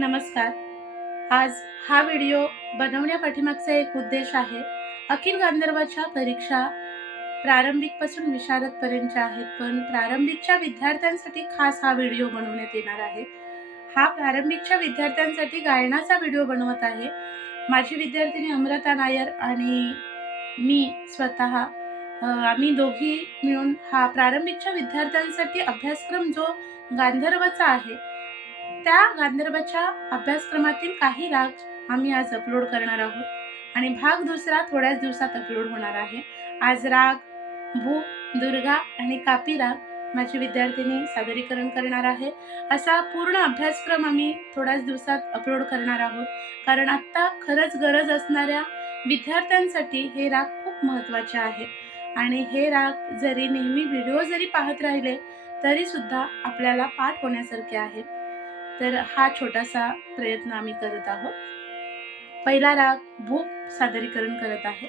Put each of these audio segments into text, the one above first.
नमस्कार. आज हा व्हिडिओ बनवण्यापाठीमागचा एक उद्देश आहे. अखिल गांधर्वाच्या परीक्षा प्रारंभिकपासून विशारदपर्यंतच्या आहेत पण प्रारंभिकच्या विद्यार्थ्यांसाठी खास हा व्हिडिओ बनवण्यात येणार आहे. हा प्रारंभिकच्या विद्यार्थ्यांसाठी गायनाचा व्हिडिओ बनवत आहे. माझी विद्यार्थिनी अमृता नायर आणि मी स्वतः आम्ही दोघी मिळून हा प्रारंभिकच्या विद्यार्थ्यांसाठी अभ्यासक्रम जो गांधर्वाचा आहे त्या गांधर्वाच्या अभ्यासक्रमातील काही राग आम्ही आज अपलोड करणार आहोत. आणि भाग दुसरा थोड्याच दिवसात अपलोड होणार आहे. आज राग भूप दुर्गा आणि कापी राग माझी विद्यार्थिनी सादरीकरण करणार आहे. असा पूर्ण अभ्यासक्रम आम्ही थोड्याच दिवसात अपलोड करणार आहोत. कारण आत्ता खरंच गरज असणाऱ्या विद्यार्थ्यांसाठी हे राग खूप महत्त्वाचे आहेत आणि हे राग जरी नेहमी व्हिडिओ जरी पाहत राहिले तरीसुद्धा आपल्याला पाठ होण्यासारखे आहेत तर हा छोटासा प्रयत्न आम्ही करत आहोत. पहिला राग भूप सादरीकरण करत आहे.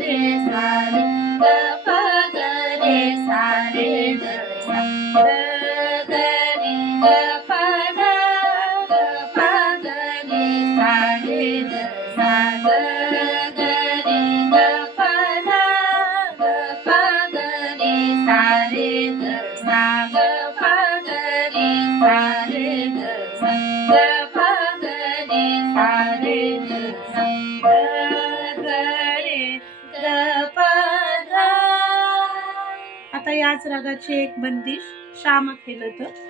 Padre Santo. याच रागाची एक बंदिश श्याम केलं तर?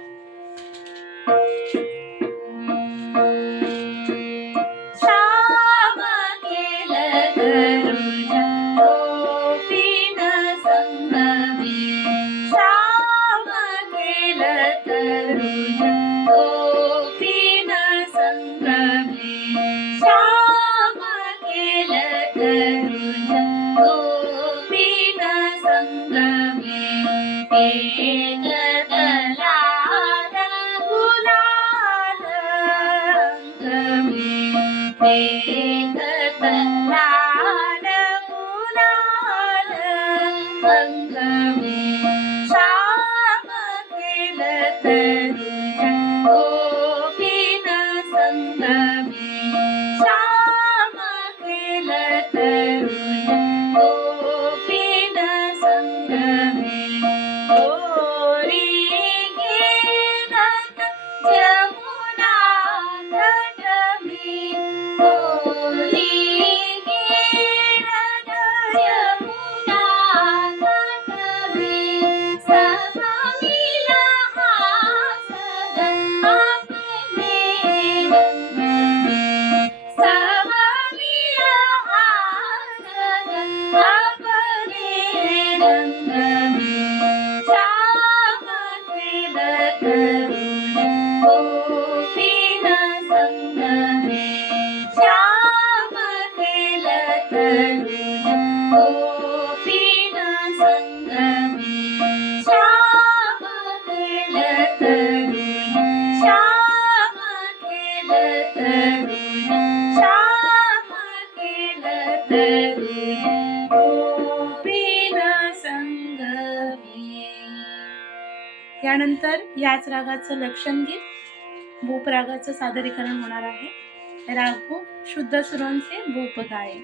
एक दलाल पाच रागाचं लक्षण गीत भूप रागाचं सादरीकरण होणार आहे. राग भूप शुद्ध सुरांचे भूप गाळे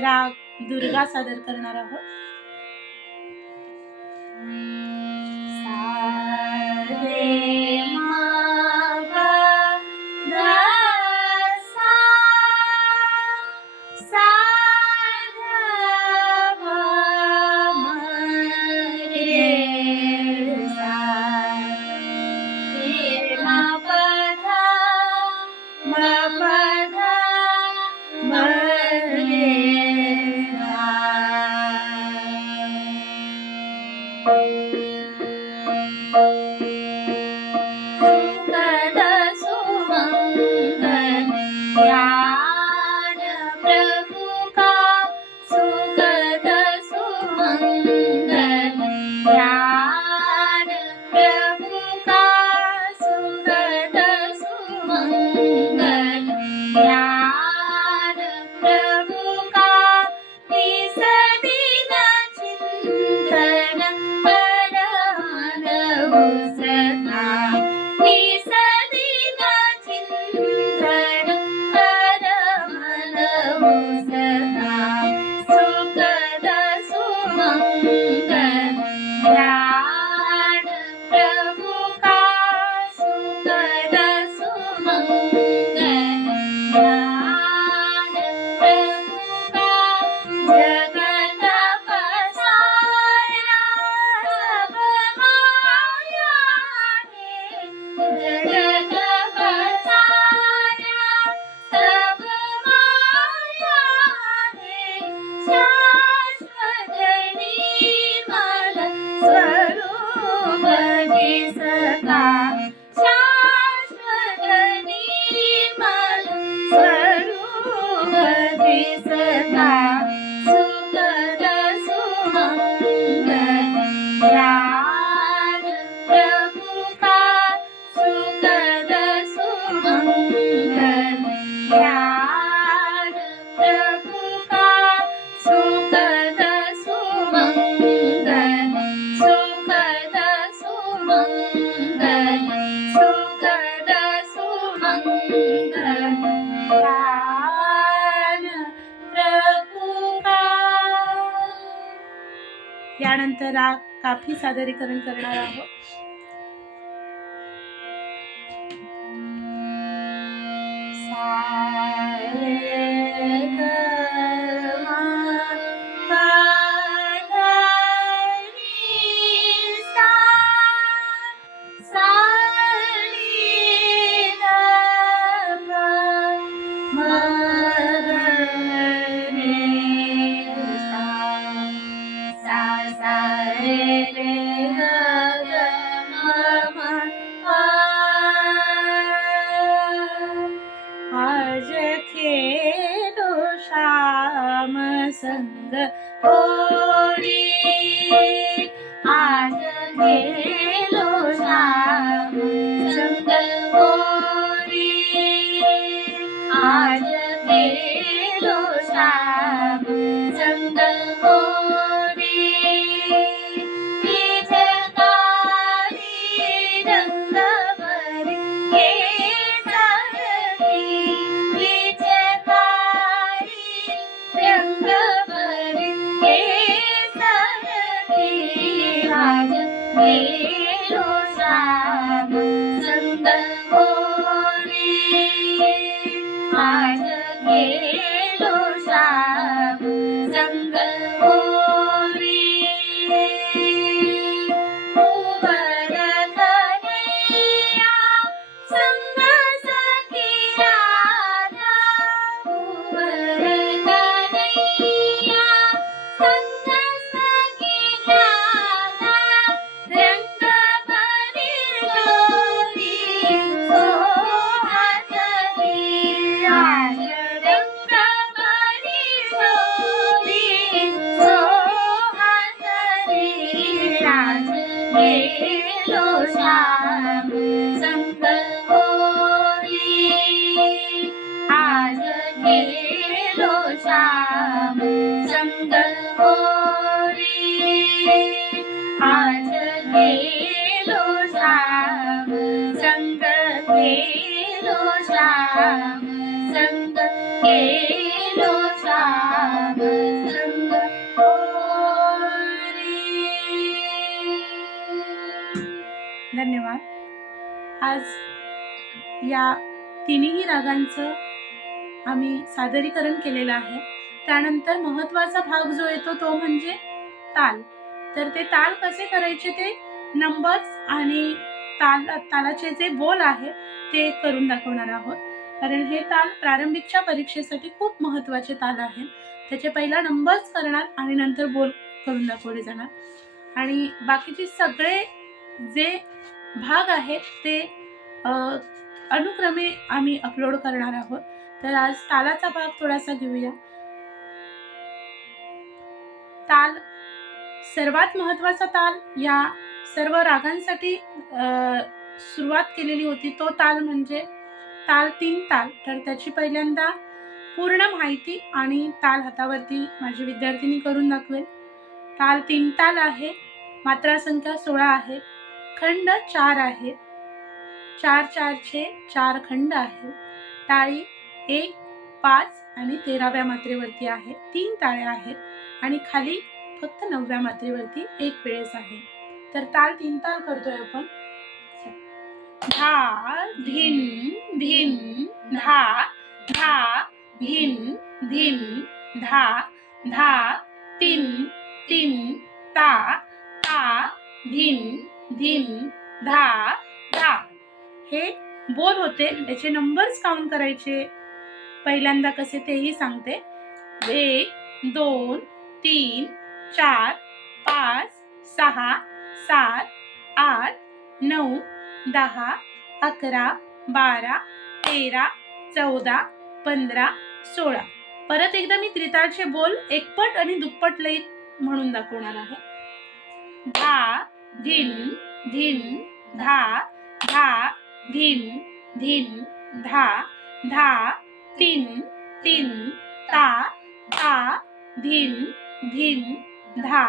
राग दुर्गा सादर करणार आहोत. त्यानंतर काफी सादरीकरण करणार आहोत. Oh. आज गेलो धन्यवाद. आज या तिन्ही रागांचं आम्ही सादरीकरण केलेलं आहे. त्यानंतर महत्त्वाचा भाग जो येतो तो म्हणजे ताल. तर ते ताल कसे करायचे ते नंबर्स आणि ताल तालाचे जे बोल आहे ते करून दाखवणार आहोत. कारण हे ताल प्रारंभिकच्या परीक्षेसाठी खूप महत्त्वाचे ताल आहेत त्याचे पहिला नंबर्स करणार आणि नंतर बोल करून दाखवले जाणार. आणि बाकीचे सगळे जे भाग आहेत ते अनुक्रमे आम्ही अपलोड करणार आहोत. तर आज तालाचा भाग थोडासा घेऊया. ताल सर्वात महत्त्वाचा ताल या सर्व रागांसाठी सुरुवात केलेली होती. तो ताल म्हणजे ताल तीन ताल. तर त्याची पहिल्यांदा पूर्ण माहिती आणि ताल हातावरती माझी विद्यार्थिनी करून दाखवेल. ताल तीन ताल आहे. मात्रा संख्या सोळा आहे. खंड चार आहेत चार चारचे चार खंड आहेत टाळी एक पाच आणि तेराव्या मात्रेवरती आहे. तीन टाळ्या आहेत आणि खाली फक्त नवव्या मात्रेवरती एक वेळेस आहे. तर ताल तीन ताल करतोय आपण. धा धिन धिन धा धा धिन धिन धा धा तीन तीन ता ता धिन धिम धा धा. हे बोल होते. त्याचे नंबर्स काउंट करायचे. पहिल्यांदा कसे तेही सांगते. एक दोन तीन चार पाच सहा सात आठ नऊ दहा अकरा बारा तेरा चौदा पंधरा सोळा. परत एकदा मी त्रिताळचे बोल एकपट आणि दुप्पट लईत म्हणून दाखवणार आहे. दहा धिन धिन धा धा धिन धिन धा धा तीन तीन ता ता धिन धिन धा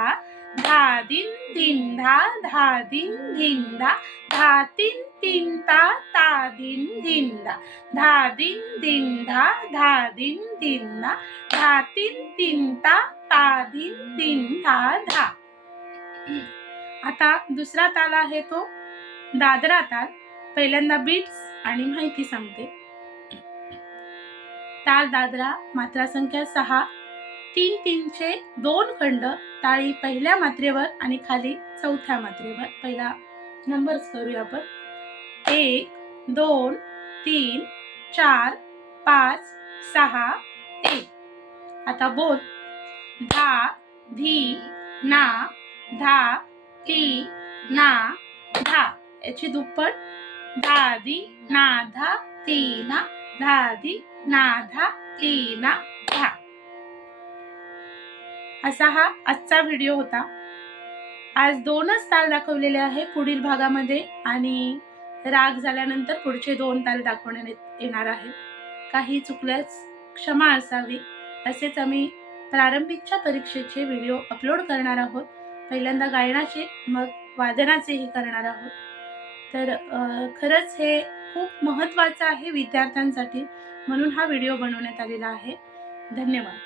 धा दिन धिन धा धा दिन धिन धा धा तीन तीन ता ता दिन धिन धा धा दिन दिन धा धा दिन दिन धा धा तीन तीन ता ता दिन दिन धा धा आता दुसरा ताल आहे तो दादरा ताल. पहिल्यांदा बीट्स आणि माहिती सांगते. ताल दादरा मात्रा संख्या सहा. तीन तीनचे दोन खंड ताळी पहिल्या मात्रेवर आणि खाली चौथ्या मात्रेवर. पहिला नंबर्स करूया आपण. एक दोन तीन चार पाच सहा एक. आता बोल. धा धी ना धा ती ना धा. याची दुप्पट. धादी नाधा ना धा ती ना धा. दी ना धा ती ना धा असा हा आजचा व्हिडिओ होता. आज दोनच ताल दाखवलेले आहे पुढील भागामध्ये आणि राग झाल्यानंतर पुढचे दोन ताल दाखवण्यात येणार आहेत. काही चुकल्यास क्षमा असावी. असेच आम्ही प्रारंभिकच्या परीक्षेचे व्हिडिओ अपलोड करणार आहोत. पहिल्यांदा गायनाचे मग वादनाचेही करणार आहोत. तर खरंच हे खूप महत्त्वाचं आहे विद्यार्थ्यांसाठी म्हणून हा व्हिडिओ बनवण्यात आलेला आहे. धन्यवाद.